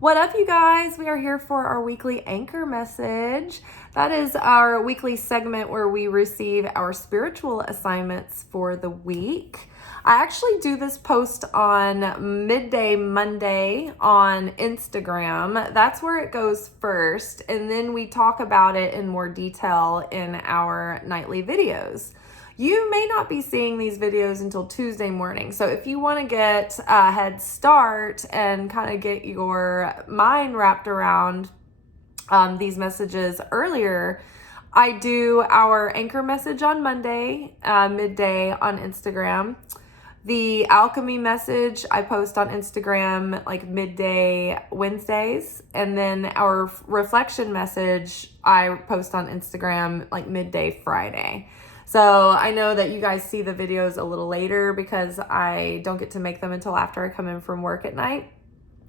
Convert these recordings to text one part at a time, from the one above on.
What up, you guys? We are here for our weekly anchor message. That is our weekly segment where we receive our spiritual assignments for the week. I actually do this post on midday Monday on Instagram. That's where it goes first, and then we talk about it in more detail in our nightly videos. You may not be seeing these videos until Tuesday morning. So if you want to get a head start and kind of get your mind wrapped around these messages earlier, I do our anchor message on Monday, midday on Instagram. The alchemy message I post on Instagram like midday Wednesdays. And then our reflection message I post on Instagram like midday Friday. So I know that you guys see the videos a little later because I don't get to make them until after I come in from work at night.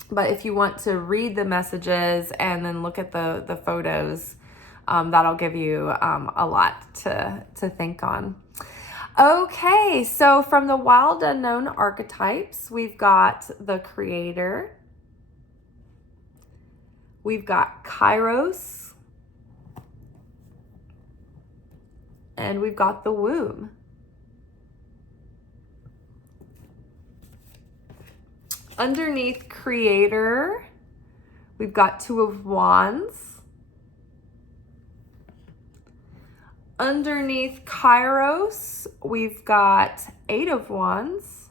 But if you want to read the messages and then look at the photos, that'll give you a lot to think on. Okay, so from the wild unknown archetypes, we've got the creator, we've got Kairos, and we've got the womb. Underneath creator, we've got Two of Wands. Underneath Kairos, we've got Eight of Wands.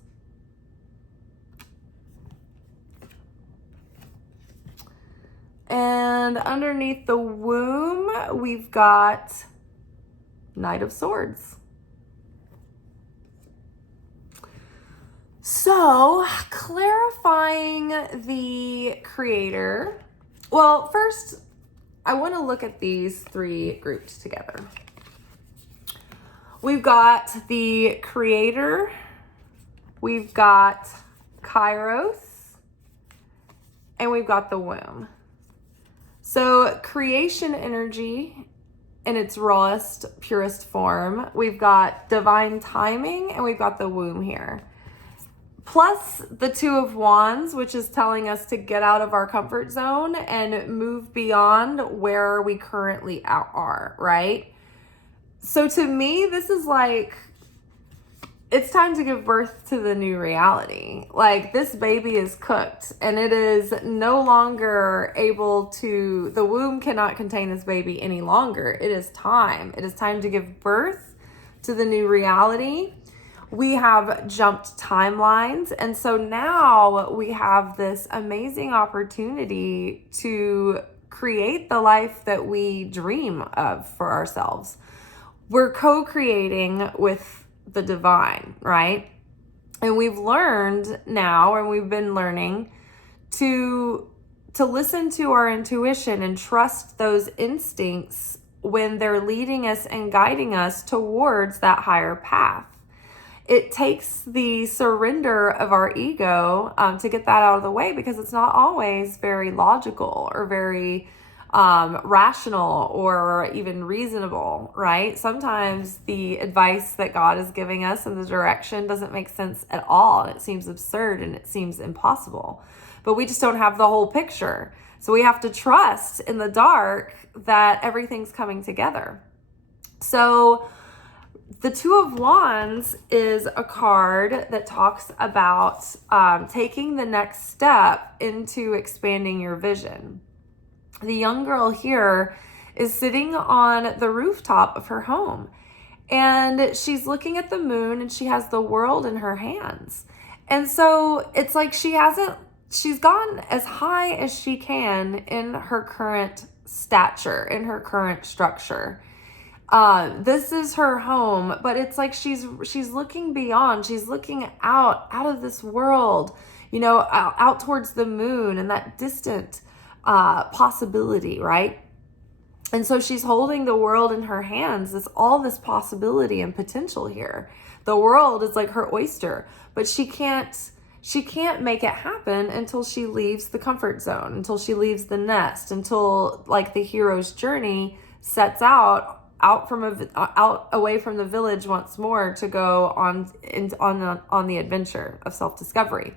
And underneath the womb, we've got Knight of Swords. So, clarifying the creator. Well, first, I want to look at these three groups together. We've got the creator, we've got Kairos, and we've got the womb. So, creation energy in its rawest, purest form. We've got divine timing, and we've got the womb here. Plus the Two of Wands, which is telling us to get out of our comfort zone and move beyond where we currently are, right? So to me, this is like, it's time to give birth to the new reality. Like, this baby is cooked and it is no longer able to, the womb cannot contain this baby any longer. It is time. It is time to give birth to the new reality. We have jumped timelines. And so now we have this amazing opportunity to create the life that we dream of for ourselves. We're co-creating with the divine, right? And we've learned now, and we've been learning to listen to our intuition and trust those instincts when they're leading us and guiding us towards that higher path. It takes the surrender of our ego to get that out of the way, because it's not always very logical or very rational or even reasonable, right? Sometimes the advice that God is giving us and the direction doesn't make sense at all. It seems absurd and it seems impossible, but we just don't have the whole picture. So we have to trust in the dark that everything's coming together. So the Two of Wands is a card that talks about taking the next step into expanding your vision. The young girl here is sitting on the rooftop of her home, and she's looking at the moon, and she has the world in her hands. And so it's like she's gone as high as she can in her current stature, in her current structure. This is her home, but it's like she's looking beyond. She's looking out of this world, out towards the moon and that distant possibility, right? And so she's holding the world in her hands. There's all this possibility and potential here. The world is like her oyster, but she can't make it happen until she leaves the comfort zone, until she leaves the nest, until like the hero's journey sets out away from the village once more to go on the adventure of self-discovery.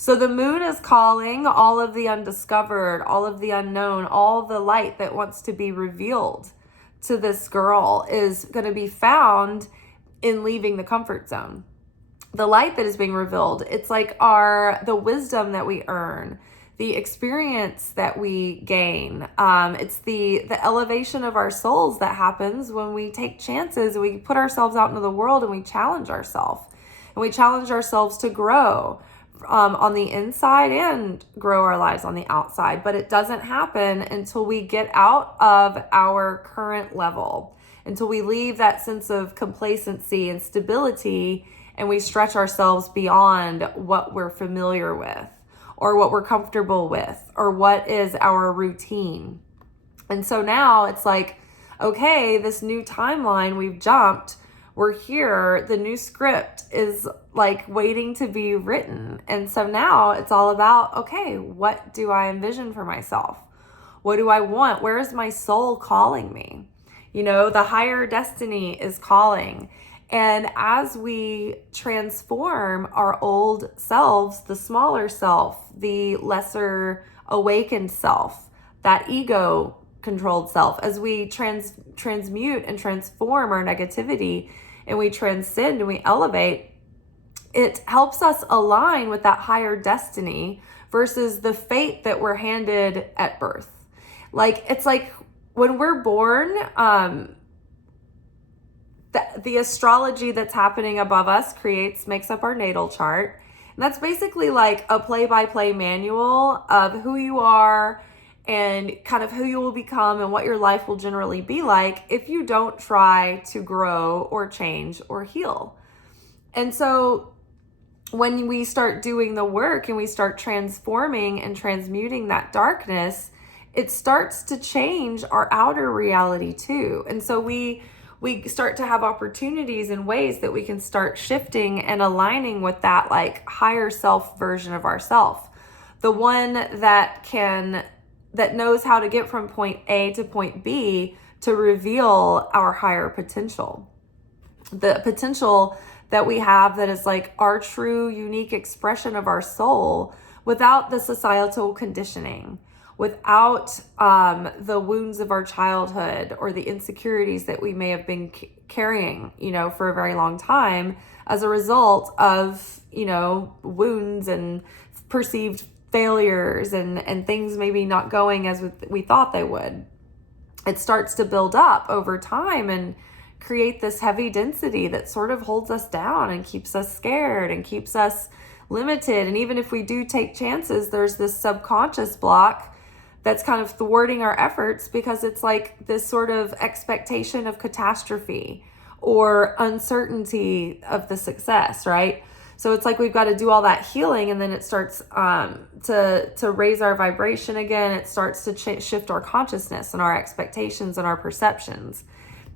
So the moon is calling all of the undiscovered, all of the unknown, all the light that wants to be revealed to this girl is going to be found in leaving the comfort zone. The light that is being revealed, it's like the wisdom that we earn, the experience that we gain. It's the elevation of our souls that happens when we take chances. We put ourselves out into the world and we challenge ourselves. And we challenge ourselves to grow on the inside and grow our lives on the outside. But it doesn't happen until we get out of our current level, until we leave that sense of complacency and stability and we stretch ourselves beyond what we're familiar with, or what we're comfortable with, or what is our routine. And so now it's like, okay, this new timeline, we've jumped, we're here, the new script is like waiting to be written. And so now it's all about, okay, what do I envision for myself? What do I want? Where is my soul calling me? The higher destiny is calling. And as we transform our old selves, the smaller self, the lesser awakened self, that ego controlled self, as we transmute and transform our negativity and we transcend and we elevate, it helps us align with that higher destiny versus the fate that we're handed at birth. It's like when we're born, the astrology that's happening above us makes up our natal chart. And that's basically like a play-by-play manual of who you are and kind of who you will become and what your life will generally be like if you don't try to grow or change or heal. And so when we start doing the work and we start transforming and transmuting that darkness, it starts to change our outer reality too. And so we start to have opportunities and ways that we can start shifting and aligning with that like higher self version of ourself. The one that knows how to get from point A to point B to reveal our higher potential. The potential that we have that is like our true unique expression of our soul without the societal conditioning, without the wounds of our childhood or the insecurities that we may have been carrying, for a very long time as a result of, wounds and perceived failures and things maybe not going as we thought they would. It starts to build up over time and create this heavy density that sort of holds us down and keeps us scared and keeps us limited. And even if we do take chances, there's this subconscious block that's kind of thwarting our efforts because it's like this sort of expectation of catastrophe or uncertainty of the success, right? So it's like we've got to do all that healing, and then it starts to raise our vibration again. It starts to shift our consciousness and our expectations and our perceptions.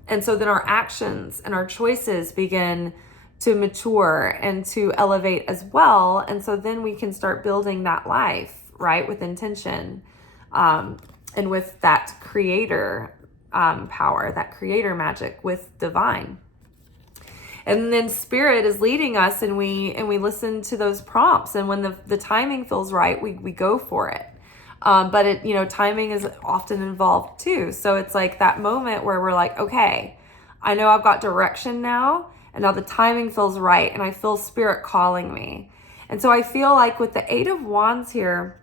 And so then our actions and our choices begin to mature and to elevate as well. And so then we can start building that life, right, with intention. And with that creator power, that creator magic with divine. And then spirit is leading us and we listen to those prompts. And when the timing feels right, we go for it. But timing is often involved too. So it's like that moment where we're like, okay, I know I've got direction now, and now the timing feels right, and I feel spirit calling me. And so I feel like with the 8 of Wands here,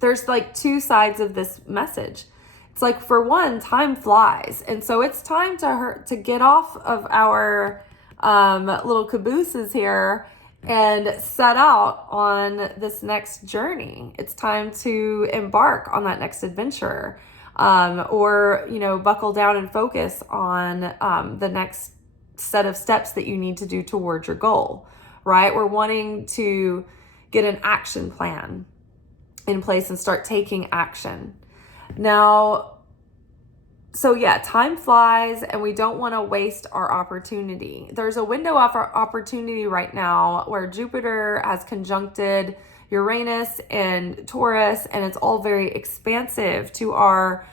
there's like two sides of this message. It's like, for one, time flies. And so it's time to get off of our little cabooses here and set out on this next journey. It's time to embark on that next adventure, or buckle down and focus on the next set of steps that you need to do towards your goal, right? We're wanting to get an action plan in place and start taking action. Now, so yeah, time flies and we don't want to waste our opportunity. There's a window of our opportunity right now where Jupiter has conjuncted Uranus and Taurus, and it's all very expansive to our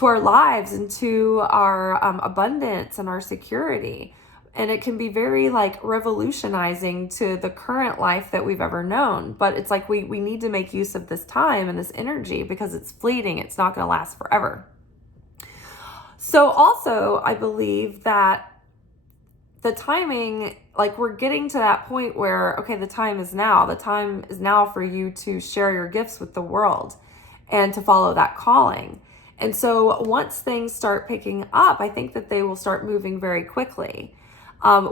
lives and to our abundance and our security. And it can be very like revolutionizing to the current life that we've ever known. But it's like we need to make use of this time and this energy because it's fleeting. It's not going to last forever. So also, I believe that the timing, like we're getting to that point where, okay, the time is now. The time is now for you to share your gifts with the world and to follow that calling. And so once things start picking up, I think that they will start moving very quickly.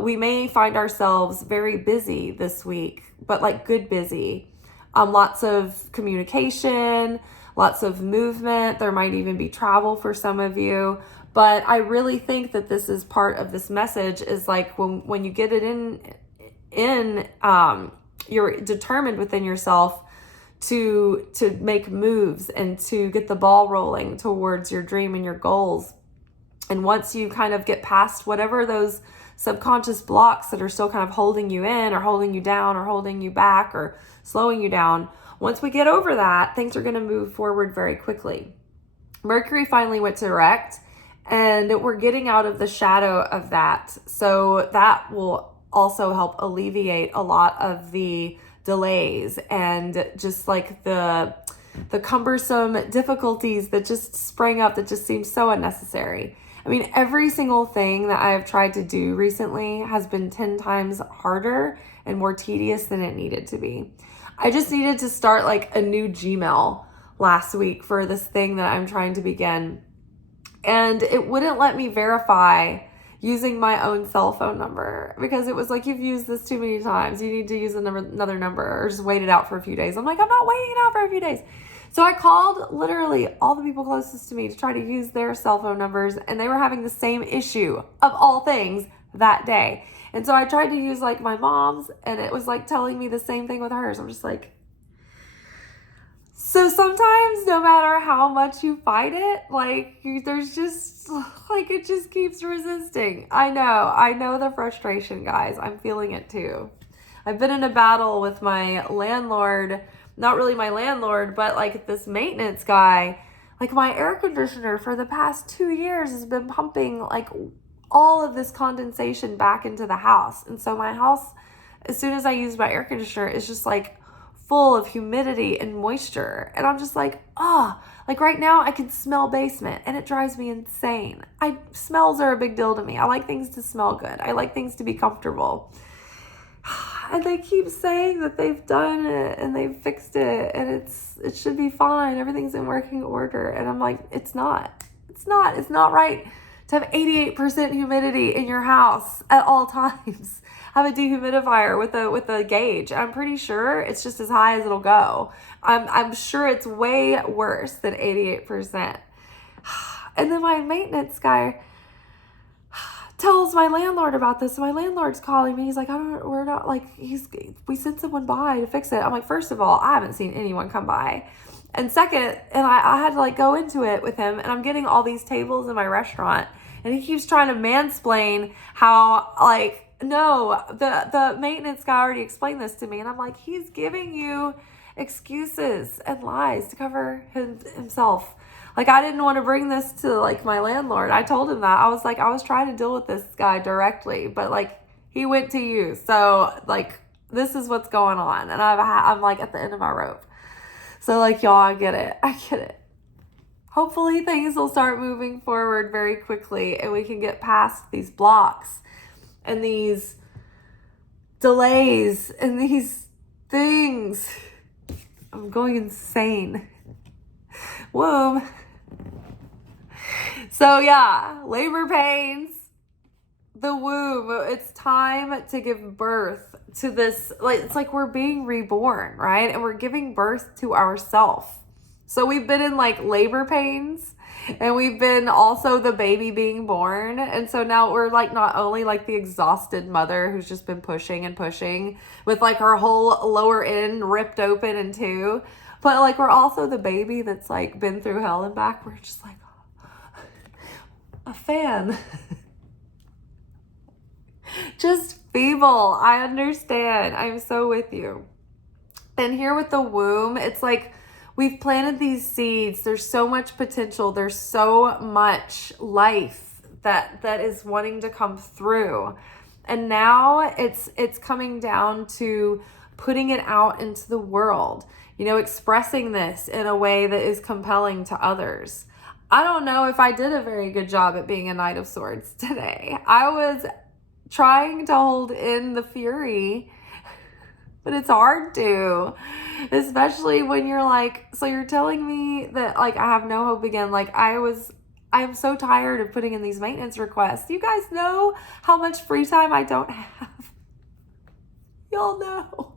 We may find ourselves very busy this week, but like good busy. Lots of communication, lots of movement. There might even be travel for some of you. But I really think that this is part of this message is like when you get it in you're determined within yourself to make moves and to get the ball rolling towards your dream and your goals. And once you kind of get past whatever those subconscious blocks that are still kind of holding you in or holding you down or holding you back or slowing you down, once we get over that, things are going to move forward very quickly. Mercury finally went direct, and we're getting out of the shadow of that. So that will also help alleviate a lot of the delays and just like the cumbersome difficulties that just sprang up that just seem so unnecessary. I mean, every single thing that I have tried to do recently has been 10 times harder and more tedious than it needed to be. I just needed to start like a new Gmail last week for this thing that I'm trying to begin. And it wouldn't let me verify using my own cell phone number because it was like, you've used this too many times. You need to use another number or just wait it out for a few days. I'm like, I'm not waiting it out for a few days. So I called literally all the people closest to me to try to use their cell phone numbers, and they were having the same issue of all things that day. And so I tried to use like my mom's, and it was like telling me the same thing with hers. I'm just like, so sometimes no matter how much you fight it, like there's just like, it just keeps resisting. I know the frustration, guys. I'm feeling it too. I've been in a battle with my landlord, not really my landlord, but like this maintenance guy. Like my air conditioner for the past 2 years has been pumping like all of this condensation back into the house. And so my house, as soon as I use my air conditioner, is just like full of humidity and moisture. And I'm just like, like right now I can smell basement and it drives me insane. Smells are a big deal to me. I like things to smell good. I like things to be comfortable. And they keep saying that they've done it and they've fixed it and it should be fine. Everything's in working order. And I'm like, it's not right to have 88% humidity in your house at all times. Have a dehumidifier with a gauge. I'm pretty sure it's just as high as it'll go. I'm sure it's way worse than 88%. And then my maintenance guy tells my landlord about this. And my landlord's calling me. He's like, we sent someone by to fix it. I'm like, first of all, I haven't seen anyone come by. And second, and I had to like go into it with him, and I'm getting all these tables in my restaurant, and he keeps trying to mansplain how like, no, the maintenance guy already explained this to me. And I'm like, he's giving you excuses and lies to cover himself. Like, I didn't want to bring this to like my landlord. I told him that. I was like, I was trying to deal with this guy directly, but like he went to you. So like, this is what's going on. And I'm like at the end of my rope. So like, y'all, I get it. Hopefully things will start moving forward very quickly and we can get past these blocks and these delays and these things. I'm going insane. Whoa. So yeah, labor pains, the womb. It's time to give birth to this. Like, it's like we're being reborn, right? And we're giving birth to ourselves. So we've been in like labor pains, and we've been also the baby being born. And so now we're like not only like the exhausted mother who's just been pushing and pushing with like her whole lower end ripped open in two, but like we're also the baby that's like been through hell and back. We're just like a fan. Just feeble. I understand. I'm so with you. And here with the womb, it's like we've planted these seeds. There's so much potential. There's so much life that is wanting to come through. And now it's coming down to putting it out into the world, expressing this in a way that is compelling to others. I don't know if I did a very good job at being a Knight of Swords today. I was trying to hold in the fury, but it's hard to, especially when you're like, so you're telling me that like I have no hope again. Like I am so tired of putting in these maintenance requests. You guys know how much free time I don't have. Y'all know.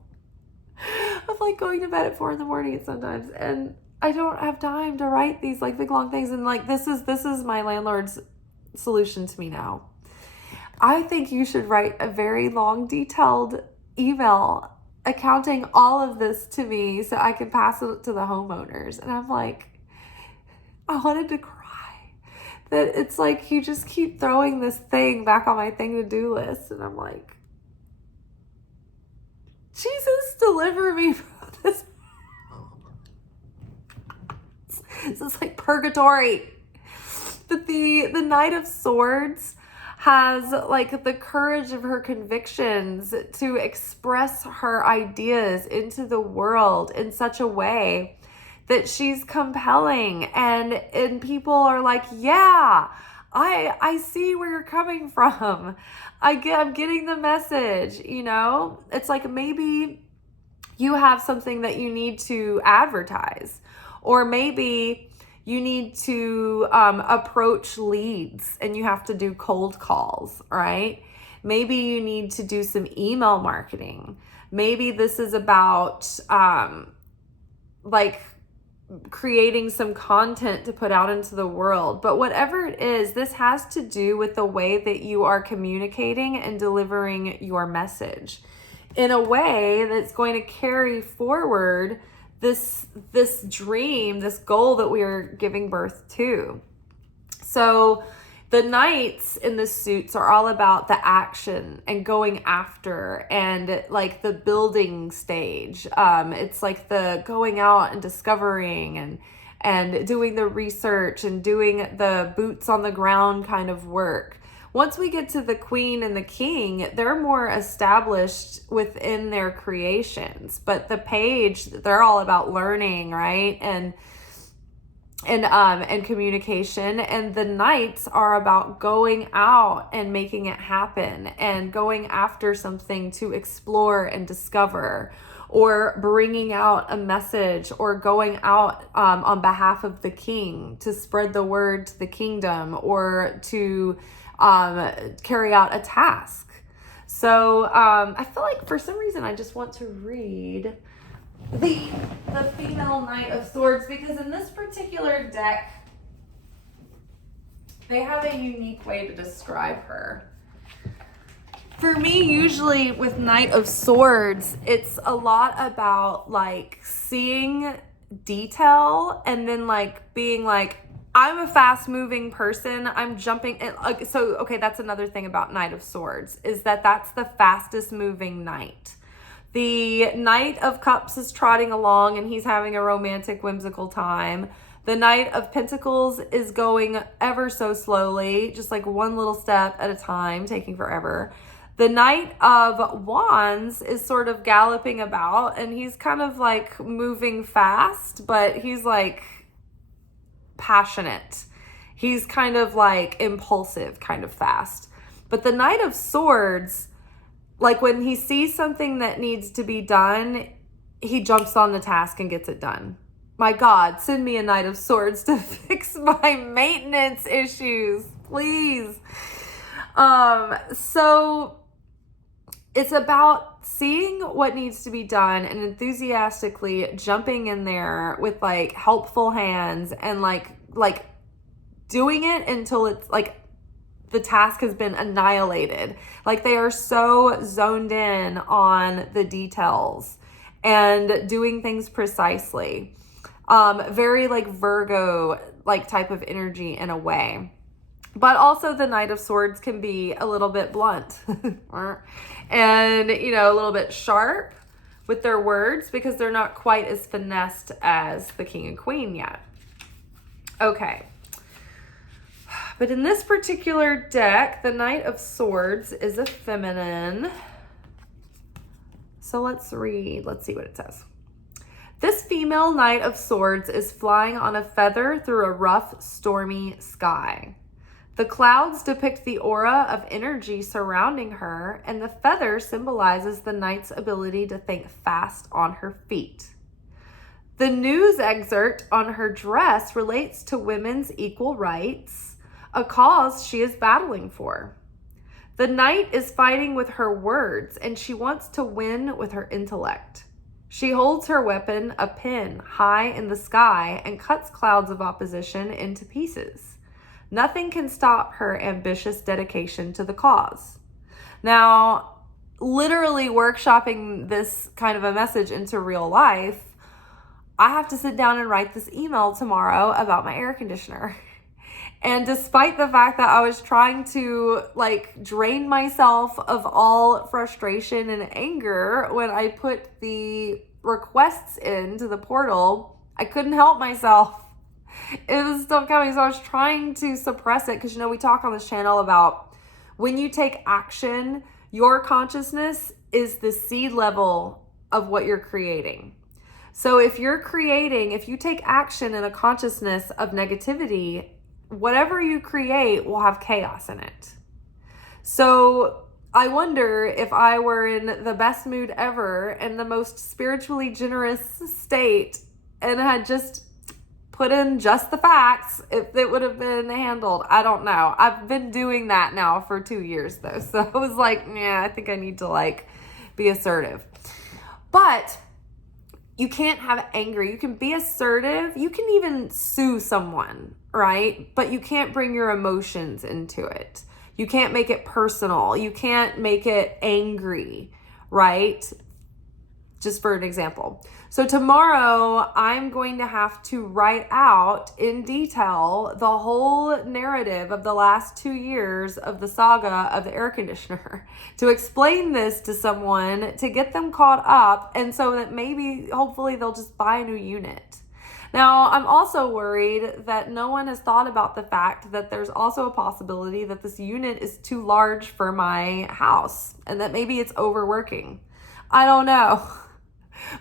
I'm like going to bed at 4 a.m. sometimes, and I don't have time to write these like big long things. And like this is my landlord's solution to me now. I think you should write a very long, detailed email accounting all of this to me so I can pass it to the homeowners. And I'm like, I wanted to cry. That it's like you just keep throwing this thing back on my thing to do list. And I'm like, Jesus, deliver me from this. This is like purgatory. But the Knight of Swords has like the courage of her convictions to express her ideas into the world in such a way that she's compelling, and people are like, yeah, I see where you're coming from. I'm getting the message, It's like maybe you have something that you need to advertise, or maybe you need to approach leads and you have to do cold calls, right? Maybe you need to do some email marketing. Maybe this is about like creating some content to put out into the world. But whatever it is, this has to do with the way that you are communicating and delivering your message in a way that's going to carry forward this dream, this goal that we are giving birth to. So the knights in the suits are all about the action and going after and like the building stage. It's like the going out and discovering and doing the research and doing the boots on the ground kind of work. Once we get to the queen and the king, they're more established within their creations. But the page, they're all about learning, right? And communication. And the knights are about going out and making it happen and going after something to explore and discover, or bringing out a message, or going out on behalf of the king to spread the word to the kingdom, or to carry out a task. So I feel like for some reason I just want to read the female Knight of Swords, because in this particular deck they have a unique way to describe her. For me, usually with Knight of Swords, it's a lot about like seeing detail and then like being like, I'm a fast moving person. I'm jumping. So, okay, that's another thing about Knight of Swords, is that that's the fastest moving knight. The Knight of Cups is trotting along and he's having a romantic, whimsical time. The Knight of Pentacles is going ever so slowly, just like one little step at a time, taking forever. The Knight of Wands is sort of galloping about and he's kind of like moving fast, but he's like passionate. He's kind of like impulsive, kind of fast. But the Knight of Swords, like when he sees something that needs to be done, he jumps on the task and gets it done. My God, send me a Knight of Swords to fix my maintenance issues, please. So it's about seeing what needs to be done and enthusiastically jumping in there with like helpful hands and like doing it until it's like the task has been annihilated. Like they are so zoned in on the details and doing things precisely. Very like Virgo like type of energy in a way. But also the Knight of Swords can be a little bit blunt and, a little bit sharp with their words because they're not quite as finessed as the King and Queen yet. Okay. But in this particular deck, the Knight of Swords is a feminine. So let's read. Let's see what it says. This female Knight of Swords is flying on a feather through a rough, stormy sky. The clouds depict the aura of energy surrounding her, and the feather symbolizes the knight's ability to think fast on her feet. The news excerpt on her dress relates to women's equal rights, a cause she is battling for. The knight is fighting with her words, and she wants to win with her intellect. She holds her weapon, a pen, high in the sky and cuts clouds of opposition into pieces. Nothing can stop her ambitious dedication to the cause. Now, literally workshopping this kind of a message into real life, I have to sit down and write this email tomorrow about my air conditioner. And despite the fact that I was trying to drain myself of all frustration and anger when I put the requests into the portal, I couldn't help myself. It was still coming. So I was trying to suppress it because, we talk on this channel about when you take action, your consciousness is the seed level of what you're creating. So if you take action in a consciousness of negativity, whatever you create will have chaos in it. So I wonder if I were in the best mood ever and the most spiritually generous state and had just put in just the facts, if it would have been handled. I don't know. I've been doing that now for 2 years though. So I was like, yeah, I think I need to be assertive. But you can't have anger. You can be assertive. You can even sue someone, right? But you can't bring your emotions into it. You can't make it personal. You can't make it angry, right? Just for an example. So tomorrow I'm going to have to write out in detail the whole narrative of the last 2 years of the saga of the air conditioner to explain this to someone, to get them caught up, and so that hopefully they'll just buy a new unit. Now, I'm also worried that no one has thought about the fact that there's also a possibility that this unit is too large for my house and that maybe it's overworking. I don't know.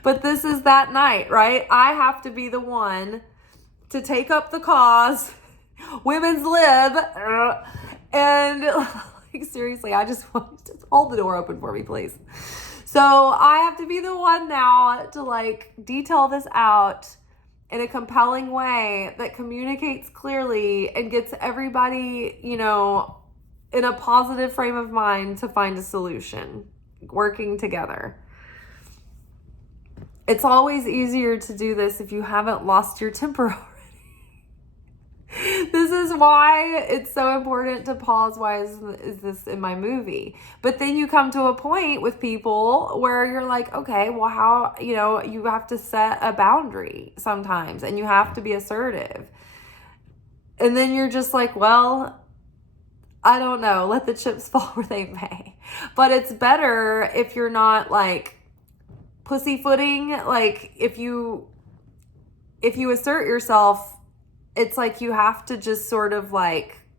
But this is that night, right? I have to be the one to take up the cause, women's lib, and seriously, I just want to hold the door open for me, please. So I have to be the one now to detail this out in a compelling way that communicates clearly and gets everybody, in a positive frame of mind to find a solution, working together. It's always easier to do this if you haven't lost your temper already. This is why it's so important to pause. Why is this in my movie? But then you come to a point with people where you're like, okay, well, how, you have to set a boundary sometimes and you have to be assertive. And then you're just like, well, I don't know, let the chips fall where they may. But it's better if you're not pussyfooting. If you assert yourself, it's you have to just sort of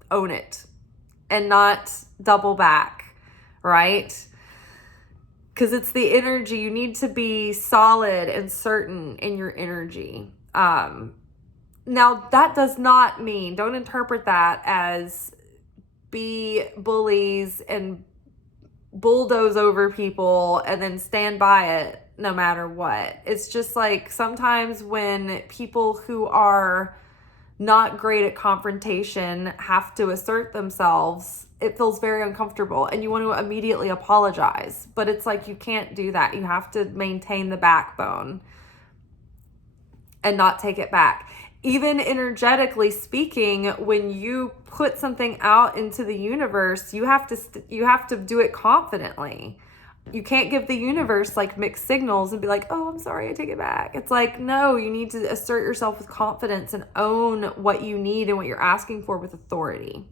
own it and not double back, right? Because it's the energy. You need to be solid and certain in your energy. Now that does not mean, don't interpret that as be bullies and bulldoze over people and then stand by it no matter what. It's just sometimes when people who are not great at confrontation have to assert themselves, it feels very uncomfortable and you want to immediately apologize. But it's you can't do that. You have to maintain the backbone and not take it back. Even energetically speaking, when you put something out into the universe, you have to do it confidently. You can't give the universe mixed signals and be like, oh, I'm sorry, I take it back. It's no, you need to assert yourself with confidence and own what you need and what you're asking for with authority.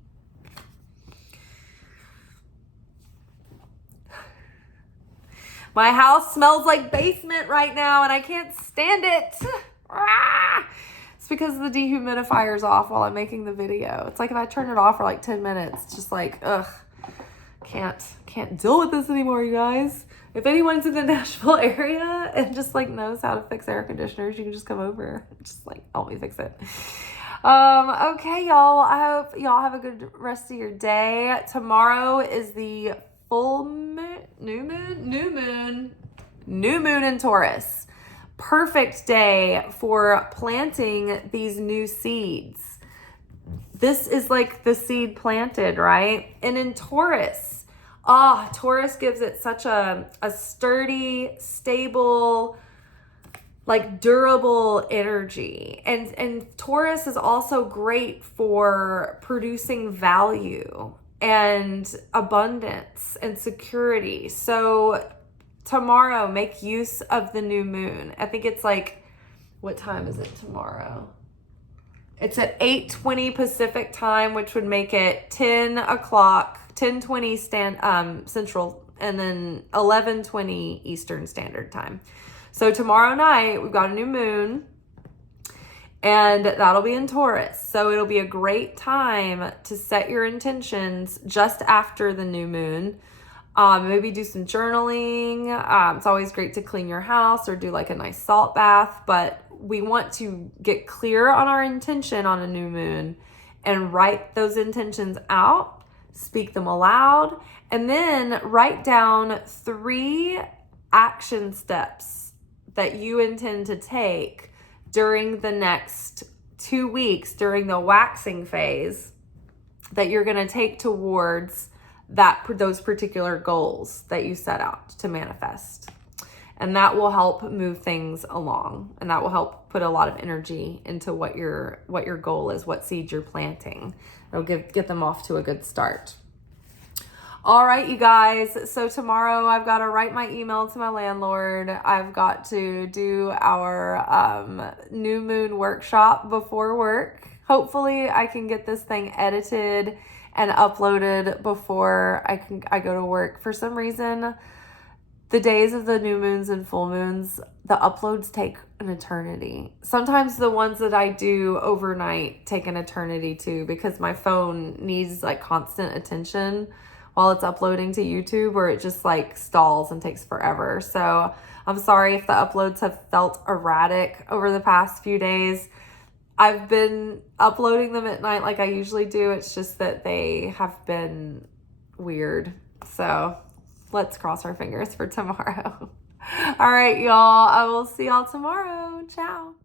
My house smells like basement right now and I can't stand it. because the dehumidifier's off while I'm making the video. It's like if I turn it off for like 10 minutes, it's just like, ugh, can't deal with this anymore, you guys. If anyone's in the Nashville area and just like knows how to fix air conditioners, you can just come over. Just like help me fix it. Okay, y'all. I hope y'all have a good rest of your day. Tomorrow is the full moon, new moon in Taurus. Perfect day for planting these new seeds. This is like the seed planted, right? And in Taurus, Taurus gives it such a sturdy, stable, like durable energy. And Taurus is also great for producing value and abundance and security. So tomorrow, make use of the new moon. I think it's like, what time is it tomorrow? It's at 8:20 Pacific time, which would make it 10 o'clock, 10:20 Central, and then 11:20 Eastern Standard Time. So tomorrow night, we've got a new moon, and that'll be in Taurus. So it'll be a great time to set your intentions just after the new moon. Maybe do some journaling. It's always great to clean your house or do like a nice salt bath, but we want to get clear on our intention on a new moon and write those intentions out, speak them aloud, and then write down 3 action steps that you intend to take during the next 2 weeks during the waxing phase that you're going to take towards those particular goals that you set out to manifest. And that will help move things along, and that will help put a lot of energy into what your goal is, what seeds you're planting. It'll get them off to a good start. All right, you guys. So tomorrow I've got to write my email to my landlord. I've got to do our new moon workshop before work. Hopefully I can get this thing edited and uploaded before I go to work. For some reason, the days of the new moons and full moons, the uploads take an eternity. Sometimes the ones that I do overnight take an eternity too, because my phone needs like constant attention while it's uploading to YouTube, or it just like stalls and takes forever. So I'm sorry if the uploads have felt erratic over the past few days. I've been uploading them at night like I usually do. It's just that they have been weird. So let's cross our fingers for tomorrow. All right, y'all. I will see y'all tomorrow. Ciao.